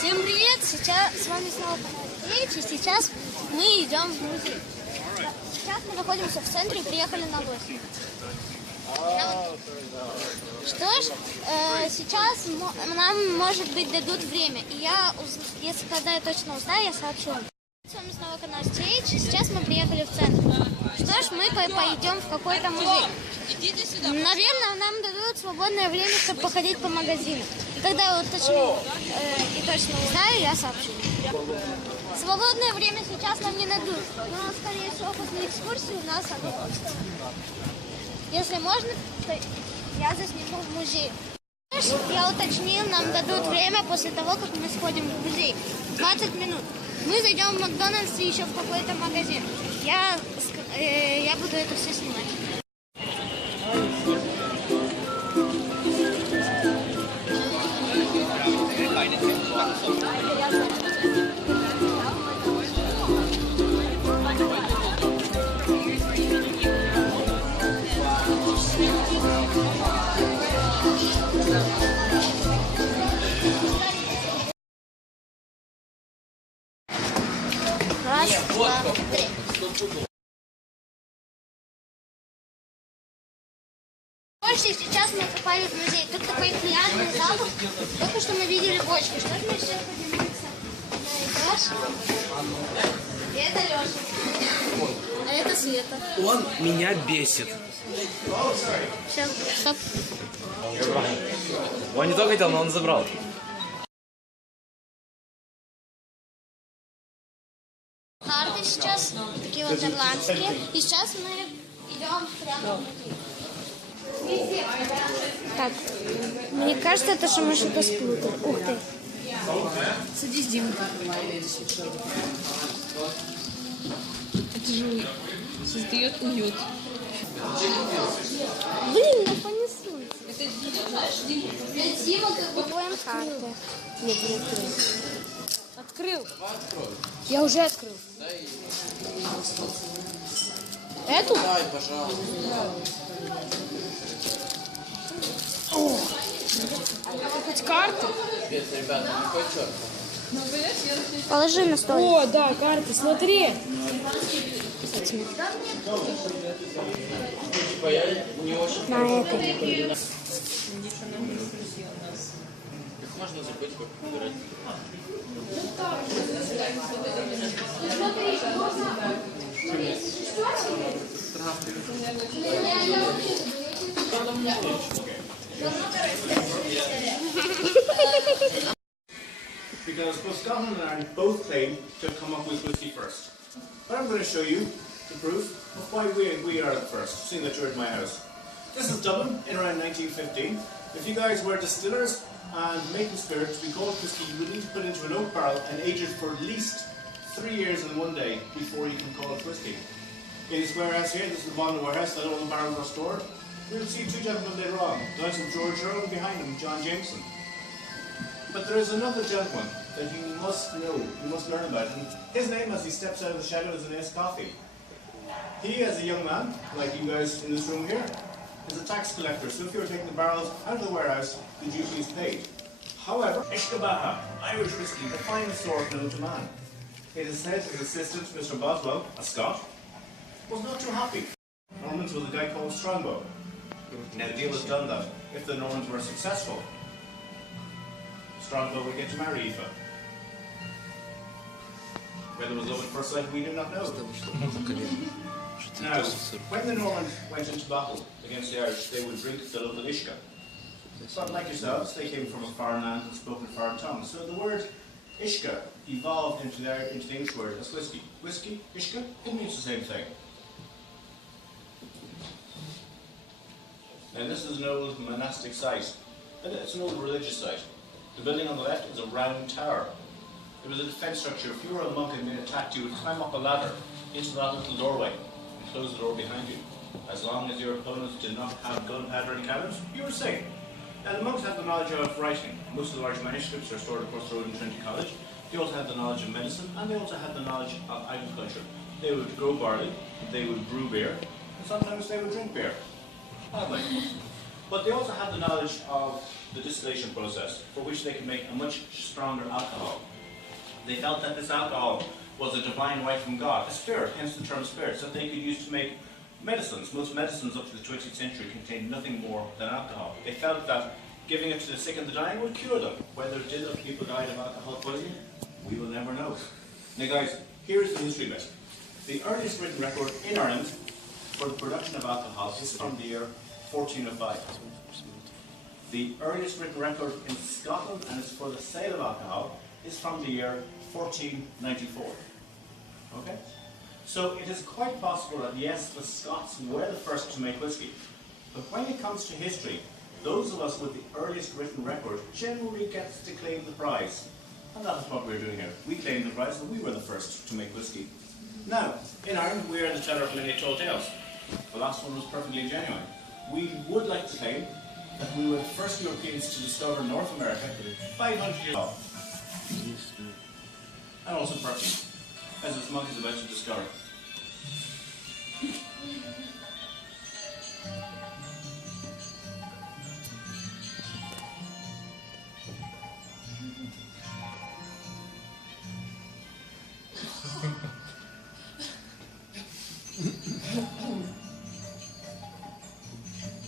Всем привет! Сейчас с вами снова канал и сейчас мы идем в музей. Сейчас мы находимся в центре и приехали на лось. Что ж, сейчас нам, может быть, дадут время. И если когда я точно узнаю, я сообщу вам. С вами снова канал ч.2. Сейчас мы приехали в центр. Что ж, мы пойдем в какой-то музей. Наверное, нам дадут свободное время, чтобы походить по магазинам. И когда я уточню и точно узнаю, я сообщу. Свободное время сейчас нам не дадут. Но, скорее всего, после экскурсии у нас оно будет. Если можно, то я засниму в музей. Я уточнил, нам дадут время после того, как мы сходим в музей. 20 минут. Мы зайдем в Макдональдс и еще в какой-то магазин. Я буду это все снимать. Раз, два, три. Сейчас мы попали в музей. Тут такой приятный запах. Только что мы видели бочки. Что же мы сейчас поднимаемся на этаж? Это Леша. А это Света. Он меня бесит. Все, стоп. Он не только хотел, но он забрал. Карты сейчас, такие вот ирландские. И сейчас мы идем прямо в музей. Так, мне кажется, это что мы что-то сплутали. Ух ты. Садись, Дима. Это же создает уют. Блин, я понесу. Это Дима как бы твоем карты. Нет, не открыл. Открыл. Я уже открыл. Эту? Дай, пожалуйста. О! Это хоть карты? Нет, ребята, никакой черт. Положи на стол. О, да, карты, смотри. Не очень. На это. Можно забыть, как выбирать. Because both Scotland and Ireland both claim to have come up with whiskey first. But I'm going to show you the proof of why we are the first, seeing that you're in my house. This is Dublin in around 1915. If you guys were distillers and making spirits, to be called whiskey, you would need to put it into an oak barrel and age it for at least 3 years and 1 day before you can call it whiskey. In this warehouse here, this is the bottom warehouse that all the barrels are stored. We'll see two gentlemen later on. The likes of George Earl behind him, John Jameson. But there is another gentleman that you must know, you must learn about. And his name, as he steps out of the shadow, is Innes Coffey. He, as a young man, like you guys in this room here, is a tax collector. So if you were taking the barrels out of the warehouse, the duty is paid. However, Ishkabaha, Irish whiskey, the finest sort known to man. It is said his assistant, Mr. Boswell, a Scot, was not too happy. Normans was a guy called Strongbow. Now the deal was done that if the Normans were successful, Strongbow would get to marry Aoife. Whether it was love at first sight, we do not know. Now, when the Normans went into battle against the Irish, they would drink the local Ishka. But like yourselves, they came from a foreign land and spoke a foreign tongue. So the word Ishka evolved into the English word as whiskey. Whiskey, Ishka, it means the same thing. Now this is an old monastic site. It's an old religious site. The building on the left is a round tower. It was a defence structure. If you were a monk and been attacked, you would climb up a ladder into that little doorway and close the door behind you. As long as your opponents did not have gunpowder and cannons, you were safe. Now the monks had the knowledge of writing. Most of the large manuscripts are stored across the road in Trinity College. They also had the knowledge of medicine, and they also had the knowledge of agriculture. They would grow barley, they would brew beer, and sometimes they would drink beer. But they also had the knowledge of the distillation process, for which they could make a much stronger alcohol. They felt that this alcohol was a divine right from God, a spirit, hence the term spirits, that they could use to make medicines. Most medicines up to the 20th century contained nothing more than alcohol. They felt that giving it to the sick and the dying would cure them. Whether it did or people died of alcohol poisoning, we will never know. Now guys, here's the history bit. The earliest written record in Ireland for the production of alcohol is from the year 1405. The earliest written record in Scotland, and it's for the sale of alcohol, is from the year 1494. Okay? So it is quite possible that yes, the Scots were the first to make whiskey. But when it comes to history, those of us with the earliest written record generally gets to claim the prize. And that is what we're doing here. We claim the prize that we were the first to make whiskey. Now, in Ireland, we are the teller of many tall tales. The last one was perfectly genuine. We would like to claim that we were the first Europeans to discover North America 500 years ago. And also perfume, as this monk is about to discover.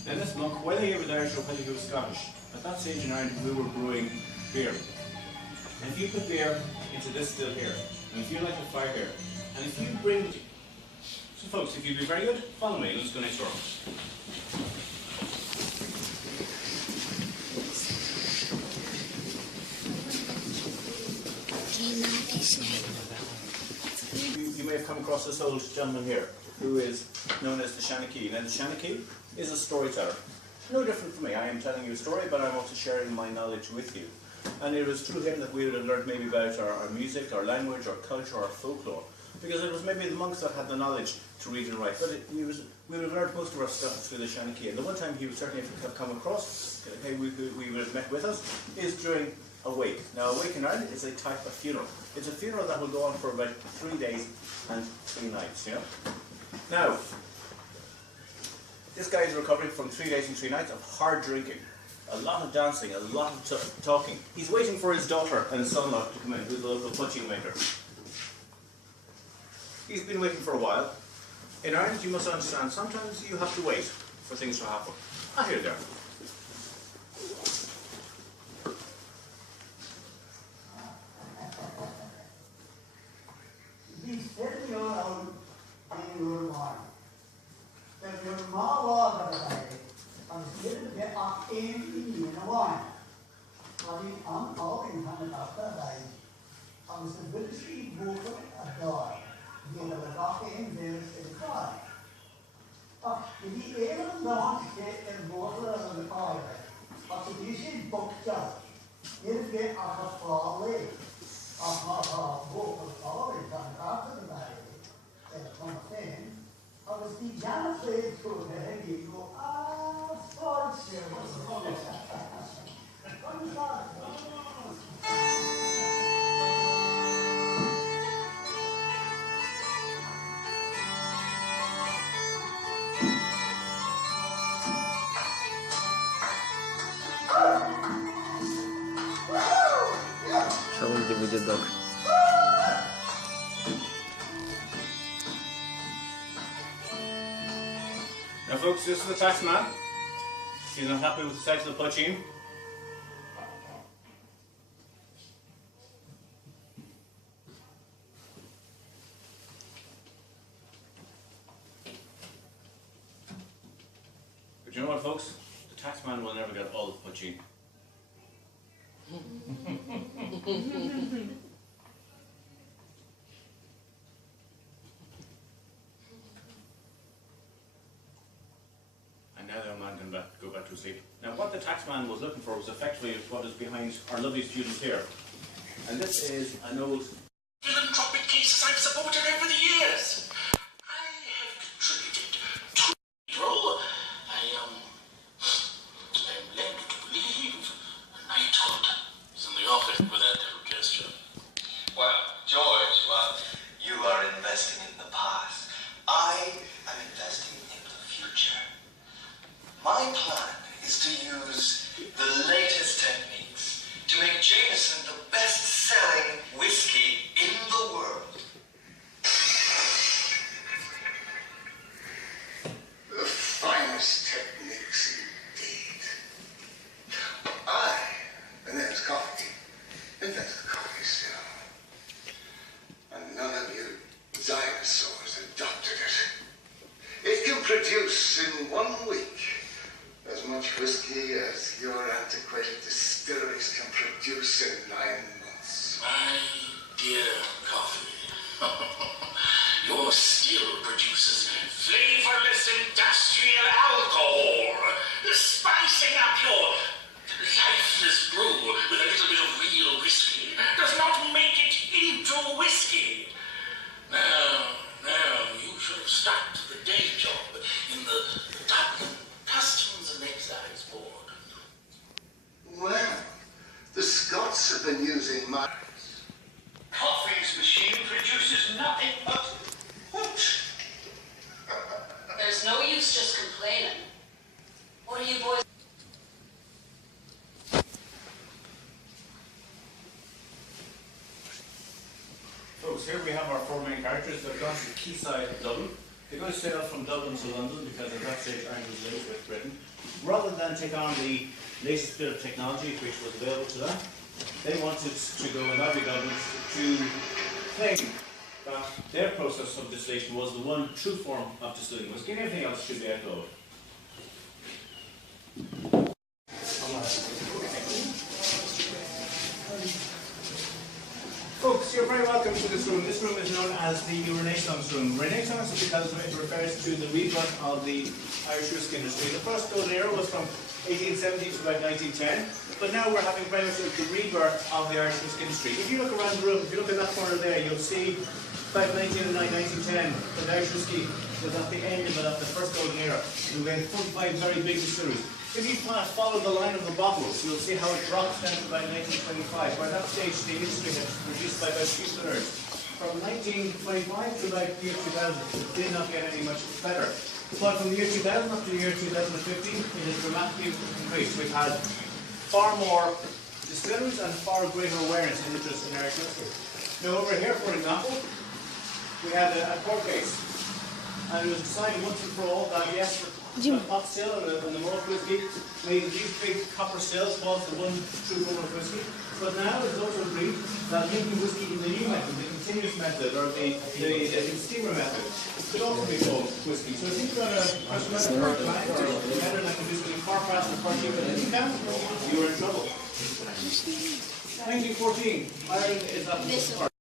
Now this monk, whether he was Irish or whether he was Scottish, at that stage in Ireland we were brewing beer. And if you put beer into this still here, and if you light a fire here, and if you bring... So folks, if you'd be very good, follow me, let's go next door. You may have come across this old gentleman here, who is known as the Shanachie. Now the Shanachie is a storyteller. No different from me. I am telling you a story, but I'm also sharing my knowledge with you. And it was through him that we would have learned maybe about our music, our language, our culture, our folklore. Because it was maybe the monks that had the knowledge to read and write. But we would have learned most of our stuff through the Shanachie. And the one time he would certainly have come across, okay, we would have met with us, is during a wake. Now a wake in Ireland is a type of funeral. It's a funeral that will go on for about 3 days and 3 nights, you know. Now, this guy is recovering from 3 days and 3 nights of hard drinking. A lot of dancing, a lot of talking. He's waiting for his daughter and his son-in-law to come in, who's the local punching maker. He's been waiting for a while. In Ireland, you must understand, sometimes you have to wait for things to happen. Ah, here they are. He's sitting around in your mind. That your mom was and still get up in a wine. But I'm talking about the day. I'm the British book a door. You have a rock in there in the car. If you ever don't get a water of the fire, but if you see booked up, you'll get out of far away. Book of always done after the day. I was the Jana played through the head, you go, sports here. Шалом, где будет док. Now folks, this is the tax man. He's not happy with the size of the poaching. But you know what folks? The tax man will never get all the poaching. And now the man can go back to sleep. Now what the taxman was looking for was effectively what is behind our lovely students here. And this is an old philanthropic cases I've supported over the years. I have contributed to the role. I'm led to believe a knighthood is in the offing with that little gesture. Well, George, you are investing in the past. I am investing in the future. My plan is to use the latest Invent the coffee still. And none of you dinosaurs adopted it. It can produce in 1 week as much whiskey as your antiquated distilleries can produce in 9 months. My dear coffee, your still produces flavorless industrial alcohol, spicing up your lifeless brew with a little bit of real whiskey does not make it into whiskey. Now, you should have stuck to the day job in the Dublin Customs and Excise Board. Well, the Scots have been using my... Coffee's machine produces nothing but hoot. There's no use just complaining. What are you boys? Folks, here we have our 4 main characters. They've gone to the quayside of Dublin. They're going to sail out from Dublin to London because at that stage Ireland was linked with Britain. Rather than take on the latest bit of technology which was available to them, they wanted to go and lobby government to claim that their process of distillation was the one true form of distilling whiskey, and everything else should be outlawed. Folks, you're very welcome to this room. This room is known as the Renaissance room. Renaissance is because it refers to the rebirth of the Irish whiskey industry. The first golden era was from 1870 to about 1910, but now we're having very much the rebirth of the Irish whiskey industry. If you look around the room, if you look in that corner there, you'll see about 1909, 1910, the Irish whiskey was at the end of it, of the first golden era. We had 45 very big distilleries. If you follow the line of the bottles, you'll see how it drops down to about 1925. By that stage, the industry had reduced by about 2/3. From 1925 to about the year 2000, it did not get any much better. But from the year 2000 up to the year 2015, it has dramatically increased. We've had far more distilleries and far greater awareness and interest in Irish whiskey. Now over here, for example, we had a court case. And it was decided once and for all that yes, the pot still and the malt whiskey made these big copper stills was the one true form of whiskey. But now it's also agreed that making whiskey in the new method, the continuous method, or the steamer method, could also be called whiskey. So if you've got a method or a method that can do something far faster, far cheaper than you can, you are in trouble. 1914, Ireland is at the start.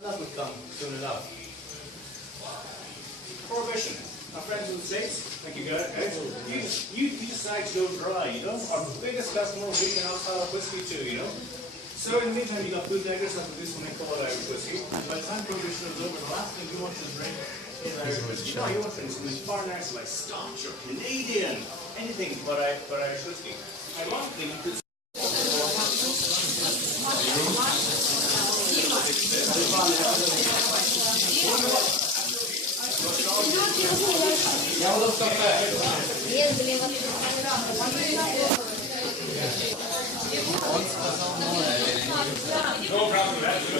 That would come soon enough. Prohibition. Our friends in the States, thank you guys. You decide to go dry, you know? Our biggest customer, we can outsell whiskey too, you know? So in the meantime, you got bootleggers that produce something called Irish whiskey. And by the time prohibition is over, the last thing you want to drink is Irish whiskey. No, you want to drink something far nicer like Scotch or Canadian, anything but Irish whiskey. Ironically, you could...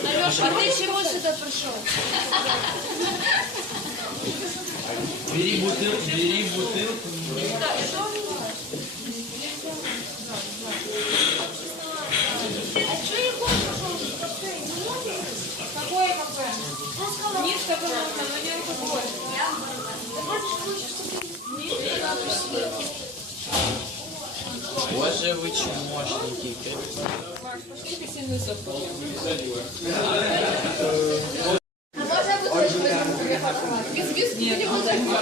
Алёша, а ты чего сюда пришел? Бери бутылку. А что Егор пошел? Какое кафе? Нет, как можно, но не алкоголь. Боже, вы чмошники. Маш, пошли апельсиновый сок попьем. А можно бутылочку? Без виски или бутылочку?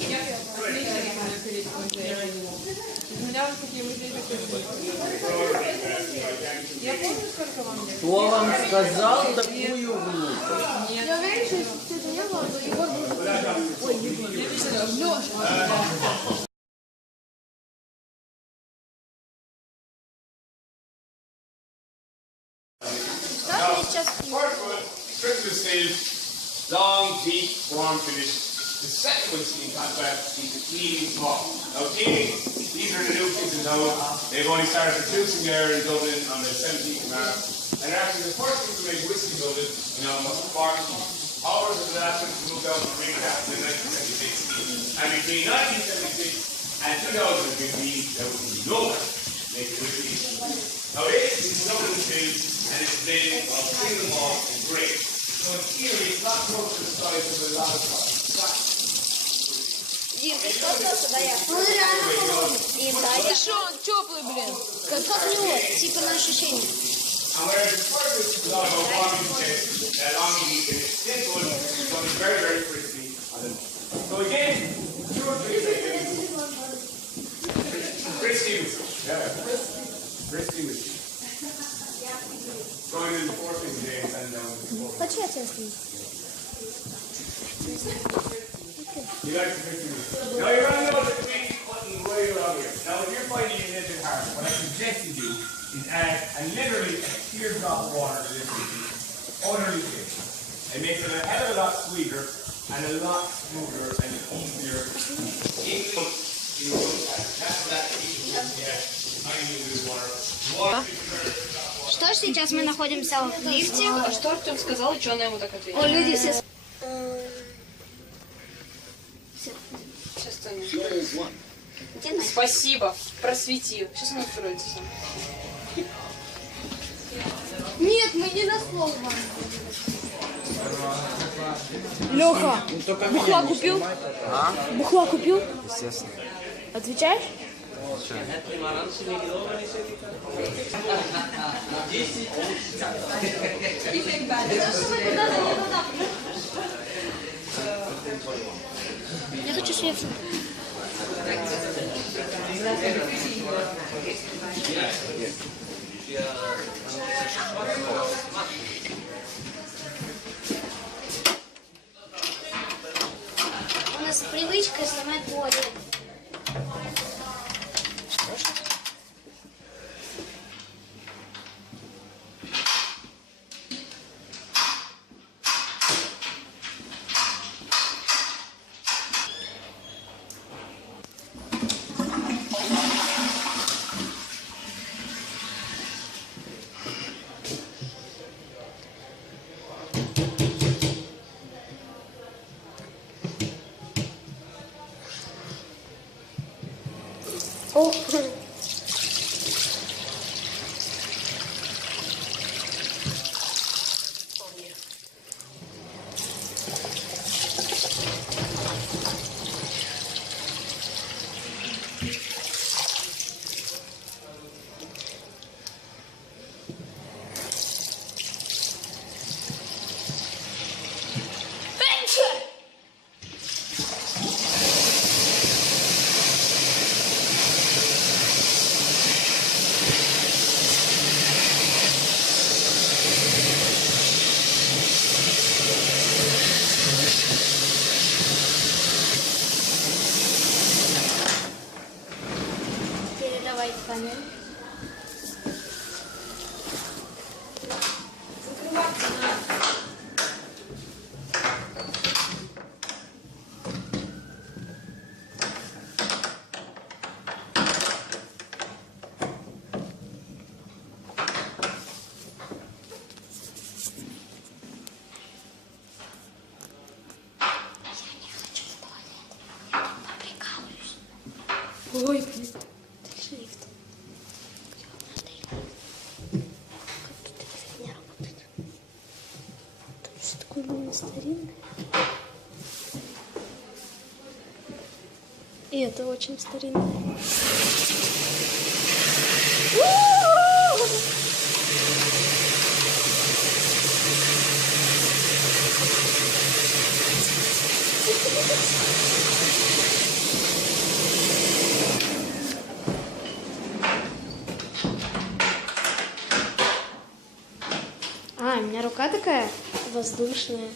Нет. У меня вот такие музеи. Я помню, сколько вам лет. Кто вам сказал такую глупость? Нет. Я уверена, что если это не было, то Егор был... Ой, Егор. Лёша. Hardwood, Christmas still, long, deep, warm finish. The second whiskey in contrast is the cleaning small. Now cleaning, these are the new kids in town. They've only started producing there in Dublin on the 17th of March. And actually the first thing to make whiskey in Dublin, you know, was 40. However, the last one moved out to Green Cap in 1926. And between 1976 and 2015, there was no one making it with these. Now this is 2002, and it's made of single malt and grape. So in theory, it's not close to the size of a lot of products. Дим, ты что сказал, да я? Он реально холодный. Дим, да, Ты что, он теплый, блин. как лед, типа на ощущение. And whereas the first is a lot about farming chips, long meat, and it's simple, it's going very, very crispy. So again, 2 or 3 seconds. Crispy whiskey. Yeah. Crispy whiskey. Going in the 14 days and down the 14. Хочу я тебя сниму. You like the crispy whiskey? Now you're running out of sweet cutting right along here. Now if you're finding it a little bit hard, what I suggest you do is add literally a teardrop of water to this whiskey. Utterly clear. It makes it a hell of a lot sweeter and a lot smoother and easier. Что ж, сейчас мы находимся в лифте. А что Артем сказал, и что она ему так ответила? О, люди все... Сейчас Таня. Спасибо, просвети. Сейчас она откроется сам. Нет, мы не на слово. Леха, бухла купил? А? Бухла купил? Естественно. Отвечаешь? Я хочу швепса. У нас привычка сломать туалет. О, передавай камеру. Ой, блин. Шрифт. Как тут эта фигня работает? Тут что такое более старинное. И это очень старинное. А, у меня рука такая воздушная.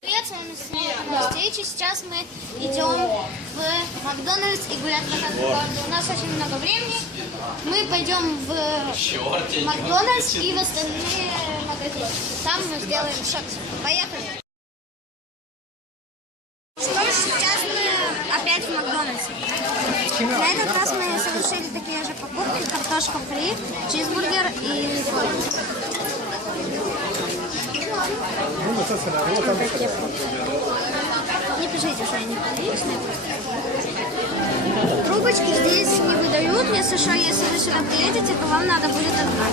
Привет, с вами снова на встрече. Сейчас мы идем в Макдональдс и гулять по городу. У нас очень много времени. Мы пойдем в Макдональдс и в остальные магазины. Там мы сделаем шаг. Поехали. Что ж, сейчас мы опять в Макдональдсе. На этот раз мы совершили такие же покупки: картошка фри, чизбургер и кола. Не пишите, что я не приличная. Трубочки здесь не выдают. Если что, если вы сюда приедете, то вам надо будет отдать.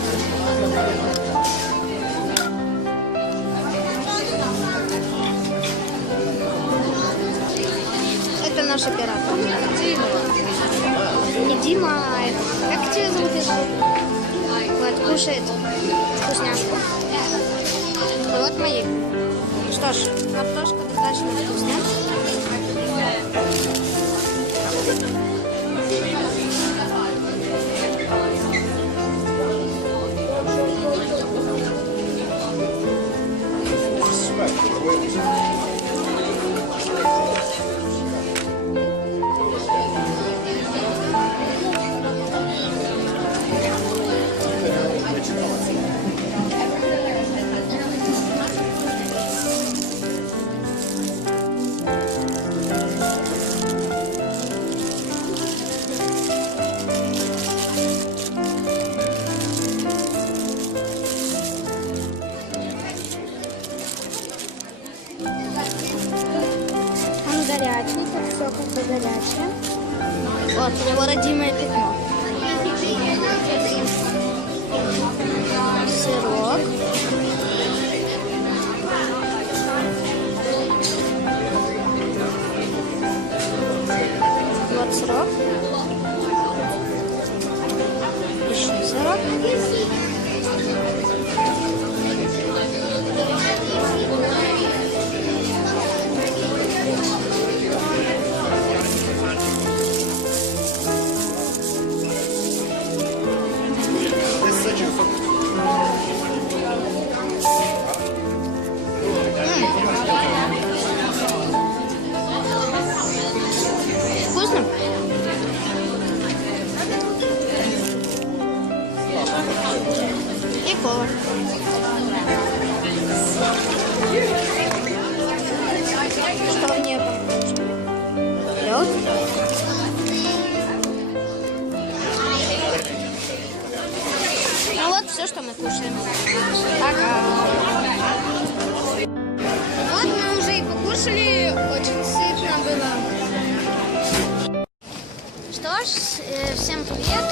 Это наш оператор. Не Дима. Как тебя зовут? Вот, кушает вкусняшку. Вот мои. Что ж, картошка достаточно вкусная. Он горячий, тут все как-то горячее. Вот, у него родимое пятно. Сырок. Вот сырок. Еще сырок. Вкусно? И кола. Что в ней получили? Лед. Ну вот все, что мы кушаем. Пока. Вот мы уже и покушали. Очень сытно было. Что ж, всем привет.